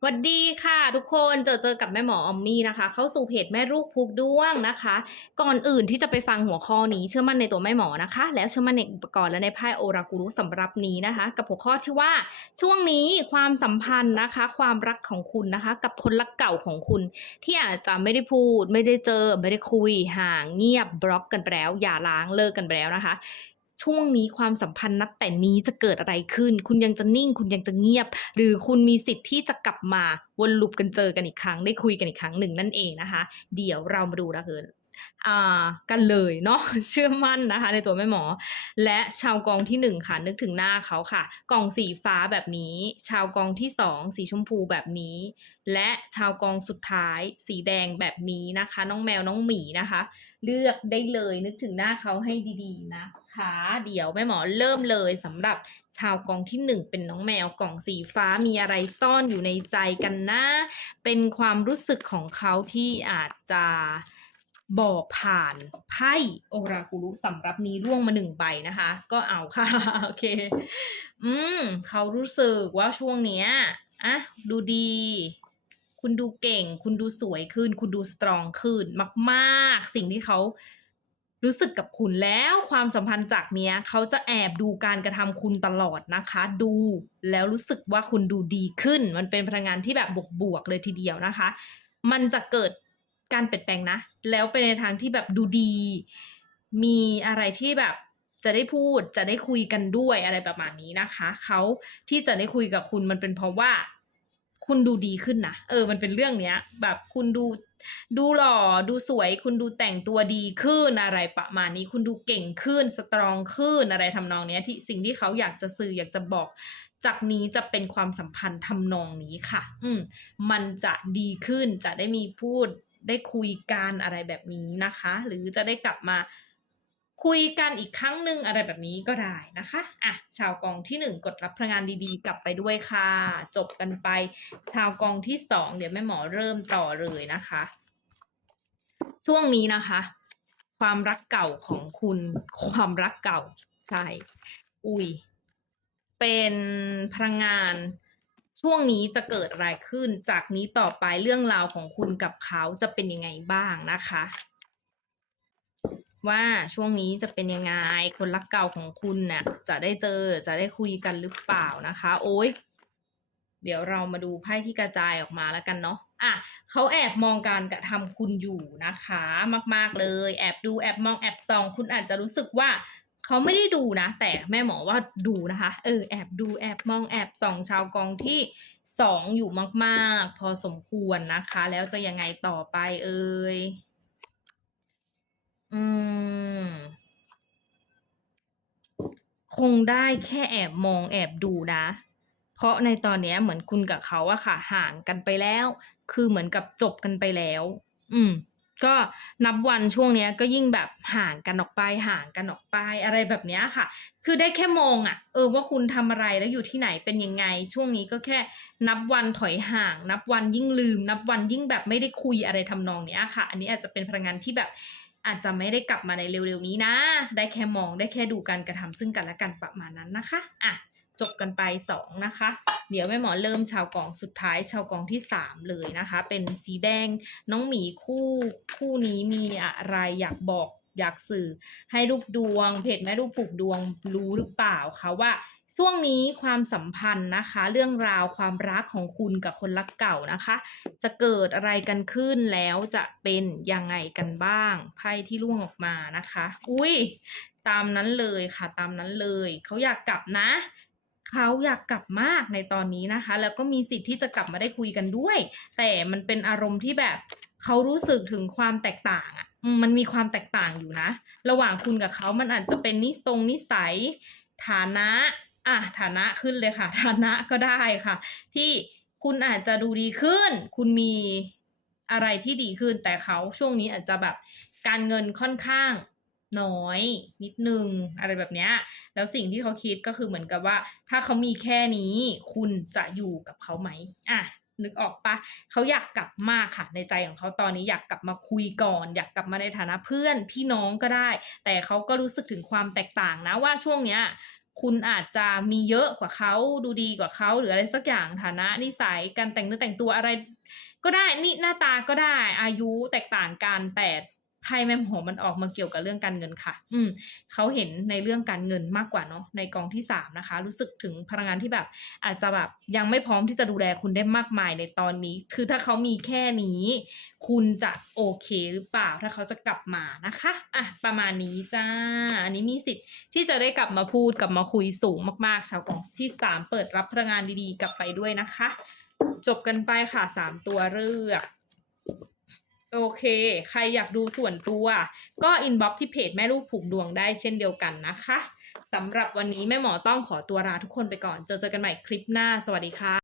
สวัสดีค่ะทุกคนเจอเจอกับแม่หมออมมี่นะคะ เข้าสู่เพจแม่ลูกพุกด้วงนะคะ ก่อนอื่นที่จะไปฟังหัวข้อนี้เชื่อมั่นในตัวแม่หมอนะคะ แล้วเชื่อมั่นในอุปกรณ์และในไพ่โอรากูรุสำหรับนี้นะคะ กับหัวข้อที่ว่าช่วงนี้ความสัมพันธ์นะคะ ความรักของคุณนะคะ กับคนรักเก่าของคุณ ที่อาจจะไม่ได้พูด ไม่ได้เจอ ไม่ได้คุยห่างเงียบบล็อกกันไปแล้ว อย่าล้างเลิกกันไปแล้วนะคะ ช่วงนี้ความสัมพันธ์นับแต่นี้จะเกิดอะไรขึ้น คุณยังจะนิ่ง คุณยังจะเงียบ หรือคุณมีสิทธิ์ที่จะกลับมาวนลูปกันเจอกันอีกครั้ง ได้คุยกันอีกครั้งหนึ่งนั่นเองนะคะ เดี๋ยวเรามาดูนะคือ กันเลยเนาะเชื่อมั่นนะคะ ในตัวแม่หมอ และชาวกองที่หนึ่งค่ะ นึกถึงหน้าเขาค่ะกล่องสีฟ้าแบบนี้ ชาวกองที่สองสีชมพูแบบนี้ และชาวกองสุดท้าย สีแดงแบบนี้นะคะ น้องแมวน้องหมีนะคะ เลือกได้เลยนึกถึงหน้าเขาให้ดีๆนะคะเดี๋ยวแม่หมอเริ่มเลยสำหรับชาวกองที่หนึ่งเป็นน้องแมวกล่องสีฟ้ามีอะไรซ่อนอยู่ในใจกันนะ เป็นความรู้สึกของเขาที่อาจจะ บอกผ่านไพ่โอรากุรุสำหรับนี้ร่วงมาหนึ่งใบนะคะ ก็เอาค่ะ โอเค อืม เขารู้สึกว่าช่วงเนี้ยอะดูดี คุณดูเก่ง คุณดูสวยขึ้น คุณดูสตรองขึ้นมาก ๆ สิ่งที่เขารู้สึกกับคุณแล้วความสัมพันธ์จากเนี้ยเขาจะแอบดูการกระทำคุณตลอดนะคะ ดูแล้วรู้สึกว่าคุณดูดีขึ้น มันเป็นพลังงานที่แบบบวกๆเลยทีเดียวนะคะ มันจะเกิด การเปลี่ยนแปลงนะ แล้วไปในทางที่แบบดูดี มีอะไรที่แบบจะได้พูดจะได้คุยกันด้วยอะไรประมาณนี้นะคะเขาที่จะได้คุยกับคุณมันเป็นเพราะว่าคุณดูดีขึ้นนะเออ มันเป็นเรื่องเนี้ย แบบคุณดูดูหล่อดูสวย คุณดูแต่งตัวดีขึ้นอะไรประมาณนี้ คุณดูเก่งขึ้นสตรองขึ้นอะไรทำนองเนี้ยที่สิ่งที่เขาอยากจะสื่ออยากจะบอก จากนี้จะเป็นความสัมพันธ์ทำนองนี้ค่ะ อืมมันจะดีขึ้นจะได้มีพูด ได้คุยกันอะไรแบบนี้นะคะ หรือจะได้กลับมาคุยกันอีกครั้งหนึ่งอะไรแบบนี้ก็ได้นะคะอะชาวกองที่หนึ่งกดรับพลังงานดีๆ กลับไปด้วยค่ะ จบกันไป ชาวกองที่สองเดี๋ยวแม่หมอเริ่มต่อเลยนะคะ ช่วงนี้นะคะ ความรักเก่าของคุณความรักเก่าใช่ อุ้ยเป็นพลังงาน ช่วงนี้จะเกิดอะไรขึ้น จากนี้ต่อไปเรื่องราวของคุณกับเขาจะเป็นยังไงบ้างนะคะ ว่าช่วงนี้จะเป็นยังไง คนรักเก่าของคุณน่ะ จะได้เจอจะได้คุยกันหรือเปล่านะคะ โอ้ยเดี๋ยวเรามาดูไพ่ที่กระจายออกมาแล้วกันเนาะอะเขาแอบมองการกระทำคุณอยู่นะคะ มาก ๆเลย แอบดูแอบมองแอบส่อง คุณอาจจะรู้สึกว่า เขาไม่ได้ดูนะ แต่แม่หมอว่าดูนะคะ เออแอบดูแอบมองแอบส่องชาวกองที่สองอยู่มากๆ พอสมควรนะคะ แล้วจะยังไงต่อไปเอ่ยอืม คงได้แค่แอบมองแอบดูนะ เพราะในตอนนี้เหมือนคุณกับเขาอะค่ะ ห่างกันไปแล้ว คือเหมือนกับจบกันไปแล้ว อืม ก็นับวันช่วงเนี้ยก็ยิ่งแบบห่างกันออกไปห่างกันออกไปอะไรแบบเนี้ยค่ะ คือได้แค่มองอะเออว่าคุณทำอะไรแล้วอยู่ที่ไหนเป็นยังไง ช่วงนี้ก็แค่นับวันถอยห่าง นับวันยิ่งลืม นับวันยิ่งแบบไม่ได้คุยอะไรทำนองเนี้ยค่ะ อันนี้อาจจะเป็นพลังงานที่แบบอาจจะไม่ได้กลับมาในเร็วๆนี้นะ ได้แค่มองได้แค่ดูการกระทำซึ่งกันและกันประมาณนั้นนะคะอะ จบกันไปสองนะคะ เดี๋ยวแม่หมอเริ่มชาวกองสุดท้ายชาวกองที่สามเลยนะคะ เป็นสีแดงน้องหมีคู่คู่นี้มีอะไรอยากบอกอยากสื่อ ให้ลูกดวง เพจแม่ลูกปลูกดวงรู้หรือเปล่าคะว่าช่วงนี้ความสัมพันธ์นะคะ เรื่องราวความรักของคุณกับคนรักเก่านะคะ จะเกิดอะไรกันขึ้นแล้วจะเป็นยังไงกันบ้างไพ่ที่ร่วงออกมานะคะ อุ้ยตามนั้นเลยค่ะ ตามนั้นเลยเขาอยากกลับนะ เขาอยากกลับมากในตอนนี้นะคะ แล้วก็มีสิทธิ์ที่จะกลับมาได้คุยกันด้วย แต่มันเป็นอารมณ์ที่แบบเขารู้สึกถึงความแตกต่างอะมันมีความแตกต่างอยู่นะ ระหว่างคุณกับเขามันอาจจะเป็นนิสตงนิสัย ฐานะอะฐานะขึ้นเลยค่ะ ฐานะก็ได้ค่ะ ที่คุณอาจจะดูดีขึ้น คุณมีอะไรที่ดีขึ้นแต่เขาช่วงนี้อาจจะแบบการเงินค่อนข้าง น้อยนิดนึงอะไรแบบเนี้ยแล้วสิ่งที่เขาคิดก็คือเหมือนกับว่า ถ้าเขามีแค่นี้ คุณจะอยู่กับเขาไหมอะนึกออกปะเขาอยากกลับมากค่ะ ในใจของเขาตอนนี้อยากกลับมาคุยก่อน อยากกลับมาในฐานะเพื่อนพี่น้องก็ได้ แต่เขาก็รู้สึกถึงความแตกต่างนะว่าช่วงเนี้ยคุณอาจจะมีเยอะกว่าเขาดูดีกว่าเขาหรืออะไรสักอย่างฐานะนิสัยการแต่งเนื้อแต่งตัวอะไร ก็ได้นี่หน้าตาก็ได้อายุแตกต่างกันแต่ ไพ่แม่หมอมันออกมาเกี่ยวกับเรื่องการเงินค่ะ อืมเขาเห็นในเรื่องการเงินมากกว่าเนาะในกองที่สามนะคะ รู้สึกถึงพลังงานที่แบบ อาจจะแบบยังไม่พร้อมที่จะดูแลคุณได้มากมายในตอนนี้ คือถ้าเขามีแค่นี้ คุณจะโอเคหรือเปล่าถ้าเขาจะกลับมานะคะอะประมาณนี้จ้า อันนี้มีสิทธิ์ที่จะได้กลับมาพูดกลับมาคุยสูงมากๆ ชาวกองที่สามเปิดรับพลังงานดีๆ กลับไปด้วยนะคะ จบกันไปค่ะสามตัวเลือก โอเค ใครอยากดูส่วนตัว ก็อินบ็อกที่เพจแม่ลูกผูกดวงได้เช่นเดียวกันนะคะสำหรับวันนี้แม่หมอต้องขอตัวลาทุกคนไปก่อน เจอเจอกันใหม่คลิปหน้า สวัสดีค่ะ